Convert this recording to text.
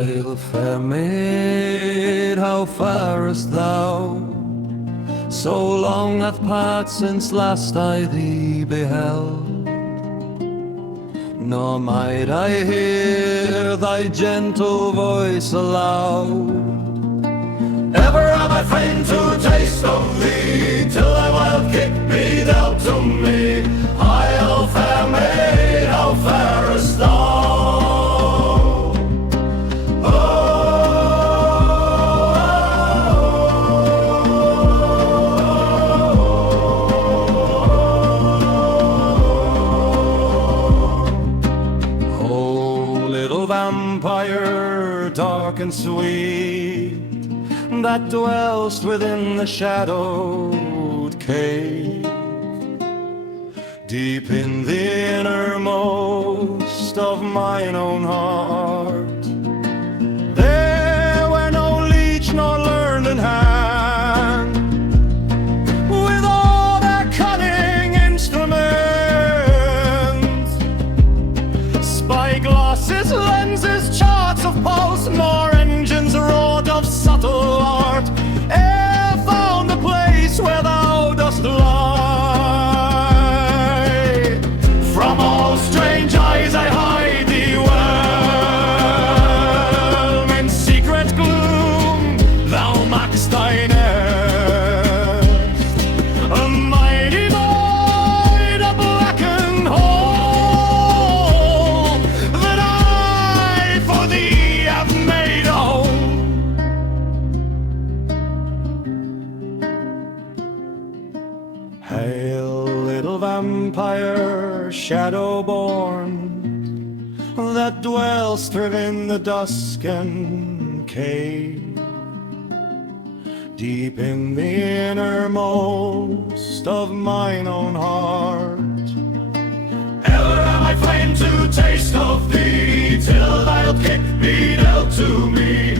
Hail, fair maid, how farest thou? So long hath passed since last I thee beheld, nor might I hear thy gentle voice aloud. Ever have I fain to taste of thee, till thy wild kick be dealt to me. Hail, fair maid, how farest thou? Vampire, dark and sweet, that dwellst within the shadowed cave, deep in the innermost of mine own heart, there where no leech nor learned hand, with all their cunning instruments, spyglasses, lenses, charts of pulse, nor engines wrought of subtle art, e'er found a place where thou dost lie. From all strange eyes I hide thee well, in secret gloom thou mak'st thy nest, a mighty void, a blackened hole, that I for thee have made a home. Hail, little vampire, shadow-born, that dwellst within the dusk and cave, deep in the innermost of mine own heart. Ever am I fain to taste of thee, till thy kick be dealt to me.